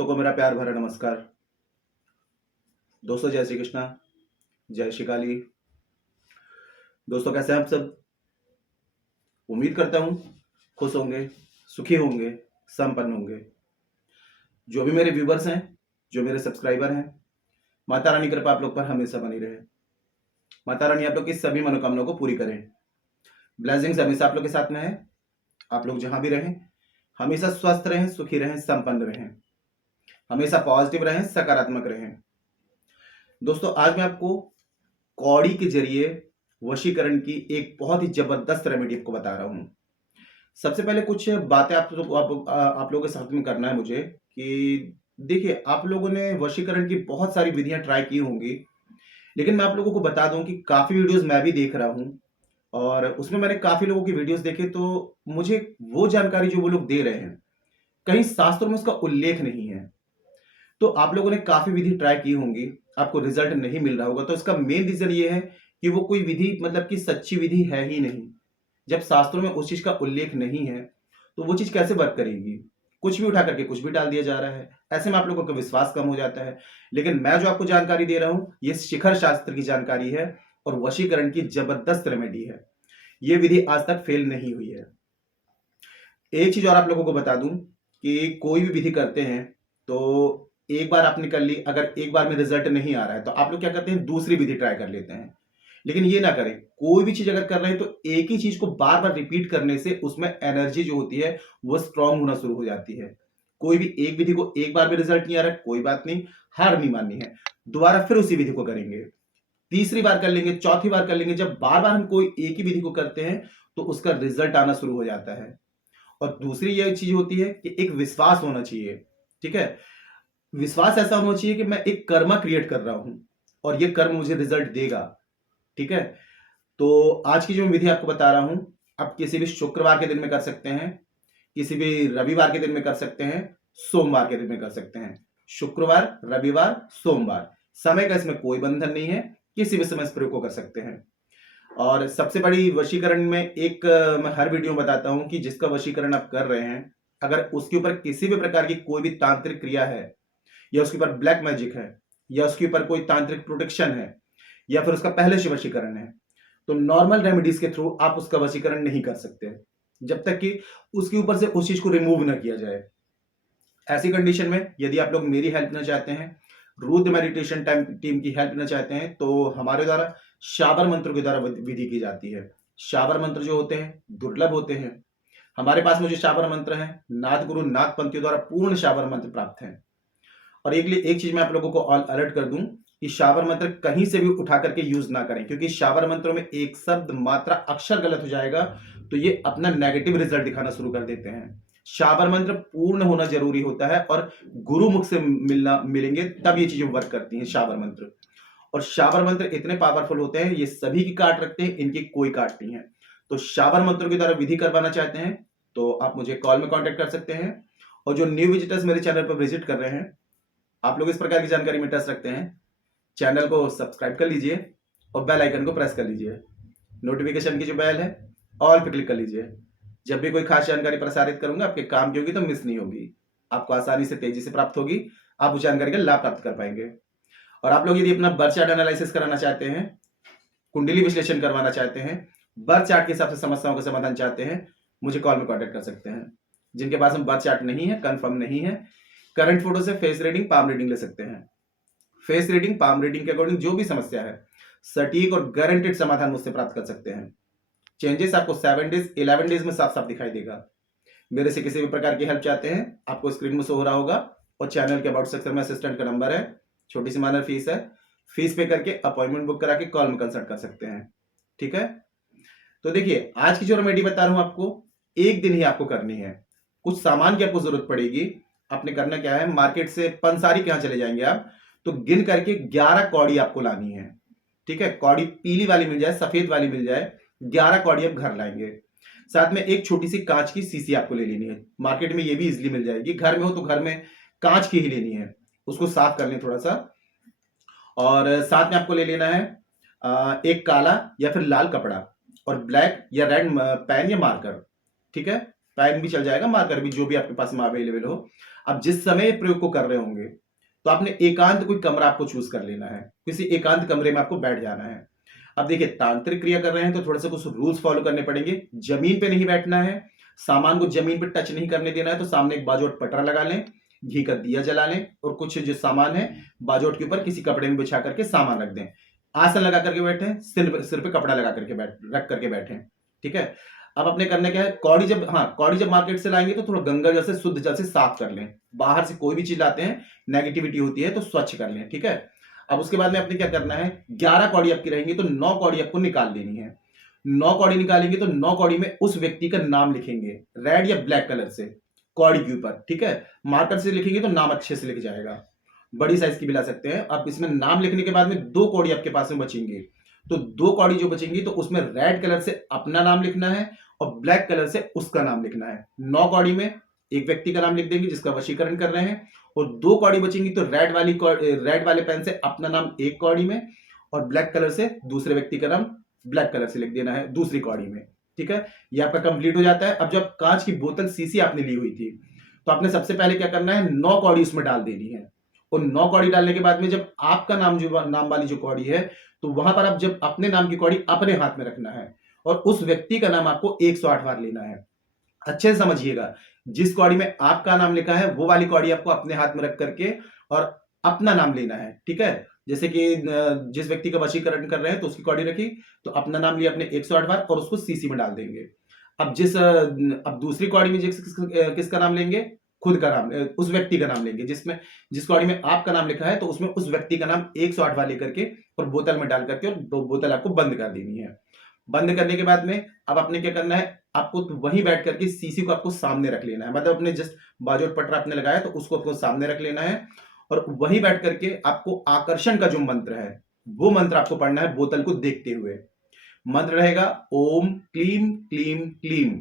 दोस्तों को मेरा प्यार भरा नमस्कार। दोस्तों जय श्री कृष्णा, जय श्री काली। दोस्तों कैसे हैं आप सब? उम्मीद करता हूं खुश होंगे, सुखी होंगे, संपन्न होंगे। जो भी मेरे व्यूवर्स हैं, जो मेरे सब्सक्राइबर हैं, माता रानी कृपा आप लोग पर हमेशा बनी रहे। माता रानी आप लोग की सभी मनोकामनाओं को पूरी करें। ब्लेसिंग्स हमेशा आप लोग के साथ में है। आप लोग जहां भी रहें हमेशा स्वस्थ रहें, सुखी रहें, संपन्न रहें, हमेशा पॉजिटिव रहें, सकारात्मक रहें। दोस्तों आज मैं आपको कौड़ी के जरिए वशीकरण की एक बहुत ही जबरदस्त रेमेडी आपको बता रहा हूं। सबसे पहले कुछ बातें आप लोगों के साथ में करना है मुझे कि देखिए, आप लोगों ने वशीकरण की बहुत सारी विधियां ट्राई की होंगी, लेकिन मैं आप लोगों को बता दूं कि काफी वीडियोस मैं भी देख रहा हूं और उसमें मैंने काफी लोगों की वीडियोस देखे, तो मुझे वो जानकारी जो वो लोग दे रहे हैं कहीं शास्त्रों में उसका उल्लेख नहीं है। तो आप लोगों ने काफी विधि ट्राई की होंगी, आपको रिजल्ट नहीं मिल रहा होगा, तो इसका मेन रीजन ये है कि वो कोई विधि मतलब कि सच्ची विधि है ही नहीं। जब शास्त्रों में उस चीज का उल्लेख नहीं है तो वो चीज कैसे वर्क करेगी? कुछ भी उठा करके कुछ भी डाल दिया जा रहा है, ऐसे में आप लोगों का विश्वास कम हो जाता है। लेकिन मैं जो आपको जानकारी दे रहा हूं ये शिखर शास्त्र की जानकारी है और वशीकरण की जबरदस्त रेमेडी है। ये विधि आज तक फेल नहीं हुई है। एक चीज और आप लोगों को बता दूं कि कोई भी विधि करते हैं तो एक बार आपने कर ली, अगर एक बार में रिजल्ट नहीं आ रहा है तो आप लोग क्या करते हैं, दूसरी विधि ट्राई कर लेते हैं। लेकिन ये ना करें। कोई भी चीज अगर कर रहे हैं तो एक ही चीज को बार बार रिपीट करने से उसमें एनर्जी जो होती है वो स्ट्रांग होना शुरू हो जाती है। कोई भी एक विधि को एक बार में रिजल्ट नहीं आ रहा है, कोई बात नहीं, हार नहीं माननी है। दोबारा फिर उसी विधि को करेंगे, तीसरी बार कर लेंगे, चौथी बार कर लेंगे। जब बार बार हम कोई एक ही विधि को करते हैं तो उसका रिजल्ट आना शुरू हो जाता है। और दूसरी यह चीज होती है कि एक विश्वास होना चाहिए। ठीक है, विश्वास ऐसा होना चाहिए कि मैं एक कर्मा क्रिएट कर रहा हूं और ये कर्म मुझे रिजल्ट देगा। ठीक है, तो आज की जो विधि आपको बता रहा हूं, आप किसी भी शुक्रवार के दिन में कर सकते हैं, किसी भी रविवार के दिन में कर सकते हैं, सोमवार के दिन में कर सकते हैं। शुक्रवार, रविवार, सोमवार, समय का इसमें कोई बंधन नहीं है, किसी भी समय इस प्रयोग को कर सकते हैं। और सबसे बड़ी वशीकरण में एक मैं हर वीडियो में बताता हूं कि जिसका वशीकरण आप कर रहे हैं, अगर उसके ऊपर किसी भी प्रकार की कोई भी तांत्रिक क्रिया है, या उसके ऊपर ब्लैक मैजिक है, या उसके ऊपर कोई तांत्रिक प्रोटेक्शन है, या फिर उसका पहले से वशीकरण है, तो नॉर्मल रेमेडीज के थ्रू आप उसका वशीकरण नहीं कर सकते जब तक कि उसके ऊपर से उस चीज को रिमूव ना किया जाए। ऐसी कंडीशन में यदि आप लोग मेरी हेल्प लेना चाहते हैं, रुद्र मेडिटेशन टीम की हेल्प लेना चाहते हैं, तो हमारे द्वारा शाबर मंत्र के द्वारा विधि की जाती है। शाबर मंत्र जो होते हैं दुर्लभ होते हैं। हमारे पास में जो शाबर मंत्र है, नाथ गुरु नाथ पंथियों द्वारा पूर्ण शाबर मंत्र प्राप्त है। और एक चीज मैं आप लोगों को ऑल अलर्ट कर दूं कि शाबर मंत्र कहीं से भी उठा करके यूज ना करें, क्योंकि शाबर मंत्रों में एक शब्द मात्रा अक्षर गलत हो जाएगा तो ये अपना नेगेटिव रिजल्ट दिखाना शुरू कर देते हैं। शाबर मंत्र पूर्ण होना जरूरी होता है और गुरु मुख से मिलेंगे तब ये चीजें वर्क करती हैं। शाबर मंत्र और शाबर मंत्र इतने पावरफुल होते हैं, ये सभी की काट रखते हैं, इनकी कोई काट नहीं है। तो शाबर मंत्रों के द्वारा विधि करवाना चाहते हैं तो आप मुझे कॉल में कांटेक्ट कर सकते हैं। और जो न्यू विजिटर्स मेरे चैनल पर विजिट कर रहे हैं, आप लोग इस प्रकार की जानकारी में इंटरेस्ट रखते हैं, चैनल को सब्सक्राइब कर लीजिए और बेल आइकन को प्रेस कर लीजिए। नोटिफिकेशन की जो बेल है ऑल पे क्लिक कर लीजिए। जब भी कोई खास जानकारी प्रसारित करूंगा आपके काम की होगी तो मिस नहीं होगी, आपको आसानी से तेजी से प्राप्त होगी, आप उस जानकारी का लाभ प्राप्त कर पाएंगे। और आप लोग यदि अपना बर्थ चार्ट एनालिसिस कराना चाहते हैं, कुंडली विश्लेषण करवाना चाहते हैं, बर्थ चार्ट के हिसाब से समस्याओं का समाधान चाहते हैं, मुझे कॉल में कॉन्टेक्ट कर सकते हैं। जिनके पास में बर्थ चार्ट नहीं है, कंफर्म नहीं है, करंट फोटो से फेस रीडिंग, पाम रीडिंग ले सकते हैं। फेस रीडिंग, पाम रीडिंग के अकॉर्डिंग जो भी समस्या है, सटीक और गारंटेड समाधान मुझसे प्राप्त कर सकते हैं। चेंजेस आपको 7 डेज 11 डेज में साफ साफ दिखाई देगा। मेरे से किसी भी प्रकार की हेल्प चाहते हैं, आपको स्क्रीन में शो हो रहा होगा और चैनल के अबाउट सेक्शन में असिस्टेंट का नंबर है। छोटी सी माइनर फीस है, फीस पे करके अपॉइंटमेंट बुक करा के कॉल में कंसल्ट कर सकते हैं। ठीक है, तो देखिए आज की जो रेमेडी बता रहा हूं आपको, एक दिन ही आपको करनी है। कुछ सामान की आपको जरूरत पड़ेगी। आपने करना क्या है, मार्केट से पंसारी के यहां चले जाएंगे आप, तो गिन करके 11 कौड़ी आपको लानी है। ठीक है, कौड़ी पीली वाली मिल जाए, सफेद वाली मिल जाए, 11 कौड़ी आप घर लाएंगे। साथ में एक छोटी सी कांच की सीसी आपको ले लेनी है, मार्केट में ये भी इजिली मिल जाएगी। घर में हो तो घर में कांच की ही लेनी है, उसको साफ कर लें थोड़ा सा। और साथ में आपको ले लेना है एक काला या फिर लाल कपड़ा और ब्लैक या रेड पेन या मार्कर। ठीक है, पेन भी चल जाएगा, मार्कर भी, जो भी आपके पास में अवेलेबल हो। अब जिस समय प्रयोग को कर रहे होंगे तो आपने एकांत कोई कमरा आपको चूज कर लेना है, किसी एकांत कमरे में आपको बैठ जाना है। अब देखिए तांत्रिक क्रिया कर रहे हैं तो थोड़ा सा कुछ रूल्स फॉलो करने पड़ेंगे। जमीन पे नहीं बैठना है, सामान को जमीन पे टच नहीं करने देना है, तो सामने एक बाजूट पटरा लगा लें, घी का दिया जला लें और कुछ जो सामान है बाजूट के ऊपर किसी कपड़े में बिछा करके सामान रख दें। आसन लगा करके बैठे, सिर पे कपड़ा लगा करके रख करके बैठे, ठीक है। अब अपने करने क्या है, कौड़ी जब मार्केट से लाएंगे तो थोड़ा गंगा जल से, शुद्ध जल से साफ कर लें। बाहर से कोई भी चीज लाते हैं नेगेटिविटी होती है तो स्वच्छ कर लें, ठीक है। अब उसके बाद में अपने क्या करना है, 11 कौड़ी आपकी रहेंगी तो 9 कौड़ी आपको निकाल देनी है। 9 कौड़ी निकालेंगे तो 9 कौड़ी में उस व्यक्ति का नाम लिखेंगे रेड या ब्लैक कलर से कौड़ी के ऊपर, ठीक है। मार्कर से लिखेंगे तो नाम अच्छे से लिख जाएगा, बड़ी साइज की भी ला सकते हैं। अब इसमें नाम लिखने के बाद में 2 कौड़ी आपके पास में बचेंगे, तो 2 कौड़ी जो बचेंगी तो उसमें रेड कलर से अपना नाम लिखना है और ब्लैक कलर से उसका नाम लिखना है। 9 कौड़ी में एक व्यक्ति का नाम लिख देंगे जिसका वशीकरण कर रहे हैं, और 2 कौड़ी बचेंगी तो रेड वाले पेन से अपना नाम एक कौड़ी में और ब्लैक कलर से दूसरे व्यक्ति का नाम ब्लैक कलर से लिख देना है दूसरी कौड़ी में, ठीक है। ये आपका कंप्लीट हो जाता है। अब जब कांच की बोतल सीसी आपने ली हुई थी तो आपने सबसे पहले क्या करना है, 9 कौड़ी उसमें डाल देनी है। और 9 कौड़ी डालने के बाद में जब आपका नाम वाली जो कौड़ी है तो वहां पर आप जब अपने नाम की कौड़ी अपने हाथ में रखना है और उस व्यक्ति का नाम आपको 108 बार लेना है। अच्छे से समझिएगा, जिस कौड़ी में आपका नाम लिखा है वो वाली कौड़ी आपको अपने हाथ में रख करके और अपना नाम लेना है, ठीक है। जैसे कि जिस व्यक्ति का वशीकरण कर रहे हैं तो उसकी कौड़ी रखी तो अपना नाम लिया अपने 108 बार और उसको सीसी में डाल देंगे। अब दूसरी कौड़ी में किसका नाम लेंगे, खुद का नाम, उस व्यक्ति का नाम लेंगे। जिस कौड़ी में आपका नाम लिखा है तो उसमें उस व्यक्ति का नाम 108 बार लेकर के और बोतल में डाल करके, और बोतल आपको बंद कर देनी है। बंद करने के बाद में अब आपने क्या करना है, आपको तो वहीं बैठ करके सीसी को आपको सामने रख लेना है, मतलब अपने जस्ट बाजू पटरा आपने लगाया तो उसको आपको सामने रख लेना है और वहीं बैठ करके आपको आकर्षण का जो मंत्र है वो मंत्र आपको पढ़ना है बोतल को देखते हुए। मंत्र रहेगा ओम क्लीम क्लीम क्लीम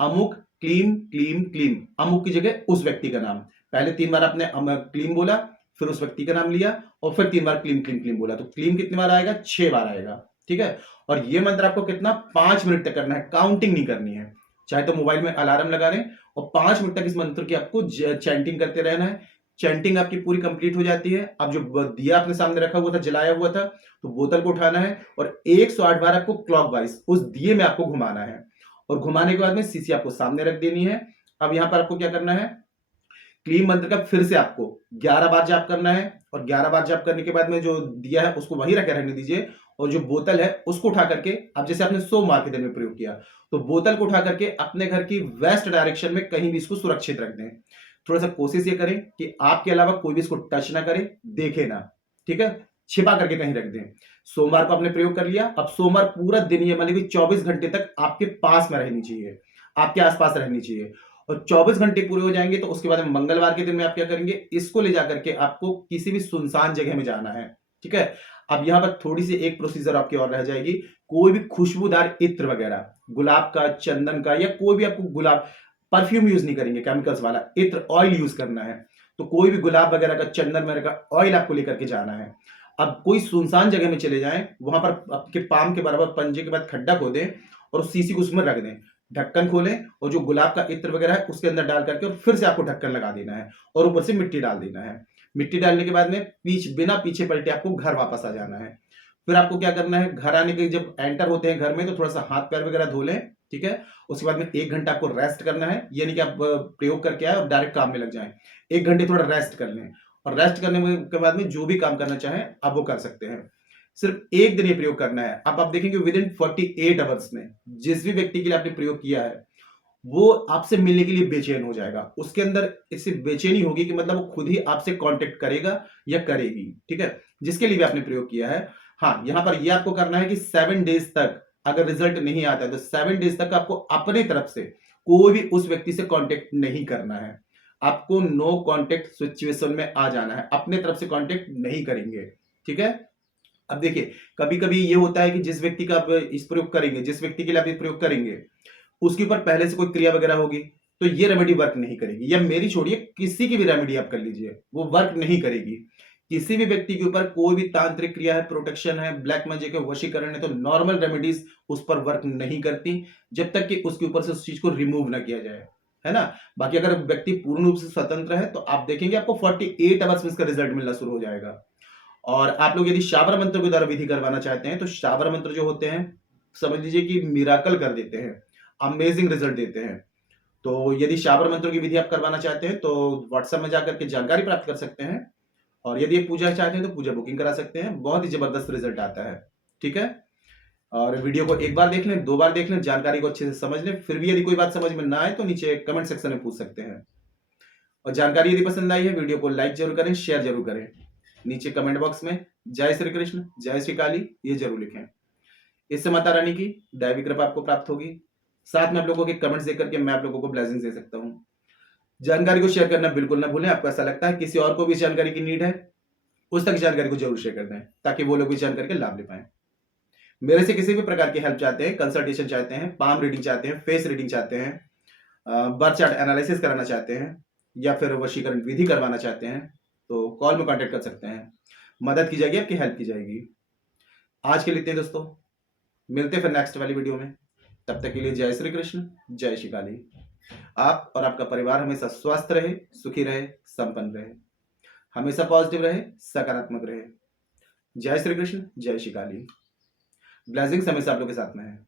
अमुक क्लीम क्लीम क्लीम, अमुक की जगह उस व्यक्ति का नाम। पहले 3 बार आपने क्लीम बोला, फिर उस व्यक्ति का नाम लिया और फिर 3 बार क्लीम क्लीम क्लीम बोला, तो क्लीम कितनी बार आएगा, 6 बार आएगा, ठीक है। और ये मंत्र आपको कितना, 5 मिनट तक करना है, काउंटिंग नहीं करनी है। चाहे तो मोबाइल में अलार्म लगा लें और 5 मिनट तक इस मंत्र की आपको चैंटिंग करते रहना है। चैंटिंग आपकी पूरी कंप्लीट हो जाती है। अब जो दिया आपने सामने रखा हुआ था, जलाया हुआ था, तो बोतल को उठाना है और 108 बार आपको क्लॉकवाइज उस दिए में आपको घुमाना है और घुमाने के बाद में सीसी आपको सामने रख देनी है। अब यहां पर आपको क्या करना है, क्लीम मंत्र का फिर से आपको 11 बार जाप करना है और 11 बार जाप करने के बाद में जो दिया है उसको वहीं रहने दीजिए और जो बोतल है उसको उठा करके, अब जैसे आपने सोमवार के दिन में प्रयोग किया तो बोतल को उठा करके अपने घर की वेस्ट डायरेक्शन में कहीं भी इसको सुरक्षित रख दें। थोड़ा सा कोशिश ये करें कि आपके अलावा कोई भी इसको टच ना करे, देखे ना, ठीक है, छिपा करके कहीं रख दें। सोमवार को आपने प्रयोग कर लिया, अब सोमवार पूरा दिन ये मतलब कि 24 घंटे तक आपके पास में रहनी चाहिए, आपके आसपास रहनी चाहिए और 24 घंटे पूरे हो जाएंगे तो उसके बाद मंगलवार के दिन में आप क्या करेंगे, इसको ले जाकर के आपको किसी भी सुनसान जगह में जाना है, ठीक है। अब यहां पर थोड़ी सी एक प्रोसीजर आपकी और रह जाएगी, कोई भी खुशबूदार इत्र वगैरह, गुलाब का, चंदन का या कोई भी आपको गुलाब, परफ्यूम यूज नहीं करेंगे, केमिकल्स वाला इत्र, ऑयल यूज करना है। तो कोई भी गुलाब वगैरह का, चंदन वगैरह का ऑयल आपको लेकर के जाना है। अब कोई सुनसान जगह में चले जाएं, वहां पर आपके पाम के बराबर पंजे के बाद खड्डा खोदें और उस सीसी को उसमें रख दें, ढक्कन खोलें और जो गुलाब का इत्र वगैरह है उसके अंदर डाल करके और फिर से आपको ढक्कन लगा देना है और ऊपर से मिट्टी डाल देना है। मिट्टी डालने के बाद में बिना पीछे पलटे आपको घर वापस आ जाना है। फिर आपको क्या करना है, घर आने के जब एंटर होते हैं घर में तो थोड़ा सा हाथ पैर वगैरह धो लें, ठीक है। उसके बाद में 1 घंटा आपको रेस्ट करना है, यानी कि आप प्रयोग करके आए और डायरेक्ट काम में लग जाएं। 1 घंटे थोड़ा रेस्ट कर लें और रेस्ट करने के बाद में जो भी काम करना चाहें आप वो कर सकते हैं। सिर्फ 1 दिन ये प्रयोग करना है। अब आप देखेंगे विद इन 48 आवर्स में जिस भी व्यक्ति के लिए आपने प्रयोग किया है वो आपसे मिलने के लिए बेचैन हो जाएगा। उसके अंदर इससे बेचैनी होगी कि मतलब वो खुद ही आपसे कांटेक्ट करेगा या करेगी, ठीक है, जिसके लिए भी आपने प्रयोग किया है। हाँ, यहां पर यह आपको करना है कि 7 डेज तक अगर रिजल्ट नहीं आता है तो 7 डेज तक आपको अपने तरफ से कोई भी उस व्यक्ति से कांटेक्ट नहीं करना है। आपको नो कांटेक्ट सिचुएशन में आ जाना है, अपने तरफ से कांटेक्ट नहीं करेंगे, ठीक है। अब देखिए कभी कभी ये होता है कि जिस व्यक्ति का आप इस प्रयोग करेंगे, जिस व्यक्ति के लिए आप प्रयोग करेंगे उसके ऊपर पहले से कोई क्रिया वगैरह होगी तो ये रेमेडी वर्क नहीं करेगी, या मेरी छोड़िए किसी की भी रेमेडी आप कर लीजिए वो वर्क नहीं करेगी। किसी भी व्यक्ति के ऊपर कोई भी तांत्रिक क्रिया है, प्रोटेक्शन है, ब्लैक मैजिक है, वशीकरण है, तो नॉर्मल रेमेडीज उस पर वर्क नहीं करती जब तक कि उसके ऊपर से उस चीज को रिमूव ना किया जाए, है ना। बाकी अगर व्यक्ति पूर्ण रूप से स्वतंत्र है तो आप देखेंगे आपको 48 आवर्स में इसका रिजल्ट मिलना शुरू हो जाएगा। और आप लोग यदि शाबर मंत्र के द्वारा विधि करवाना चाहते हैं तो शाबर मंत्र जो होते हैं समझ लीजिए कि मिराकल कर देते हैं, अमेजिंग रिजल्ट देते हैं। तो यदि शाबर मंत्रों की विधि आप करवाना चाहते हैं तो व्हाट्सएप में जाकर के जानकारी प्राप्त कर सकते हैं, और यदि आप पूजा चाहते हैं तो पूजा बुकिंग करा सकते हैं, बहुत ही जबरदस्त रिजल्ट आता है। ठीक है, और वीडियो को एक बार देख लें, 2 बार देख लें, जानकारी को अच्छे से समझ लें, फिर भी यदि कोई बात समझ में ना आए तो नीचे कमेंट सेक्शन में पूछ सकते हैं। और जानकारी यदि पसंद आई है वीडियो को लाइक जरूर करें, शेयर जरूर करें, नीचे कमेंट बॉक्स में जय श्री कृष्ण, जय श्री काली ये जरूर लिखें। इससे माता रानी की दैवी कृपा आपको प्राप्त होगी। साथ में आप लोगों के कमेंट्स देख करके मैं आप लोगों को ब्लेसिंग्स दे सकता हूं। जानकारी को शेयर करना बिल्कुल ना भूलें। आपको ऐसा लगता है किसी और को भी इस जानकारी की नीड है, उस तक जानकारी को जरूर शेयर कर दें ताकि वो लोग भी जानकारी के लाभ ले पाए। मेरे से किसी भी प्रकार की हेल्प चाहते हैं, कंसल्टेशन चाहते हैं, पाम रीडिंग चाहते हैं, फेस रीडिंग चाहते हैं, बर्थ चार्ट एनालिसिस कराना चाहते हैं, या फिर वशीकरण विधि करवाना चाहते हैं तो कॉल में कांटेक्ट कर सकते हैं। मदद की जाएगी, आपकी हेल्प की जाएगी। आज के लिए इतने दोस्तों, मिलते हैं फिर नेक्स्ट वाली वीडियो में। तब तक के लिए जय श्री कृष्ण, जय श्री काली। आप और आपका परिवार हमेशा स्वस्थ रहे, सुखी रहे, संपन्न रहे, हमेशा पॉजिटिव रहे, सकारात्मक रहे। जय श्री कृष्ण, जय श्री काली। ब्लेसिंग्स हमेशा आप लोग के साथ में है।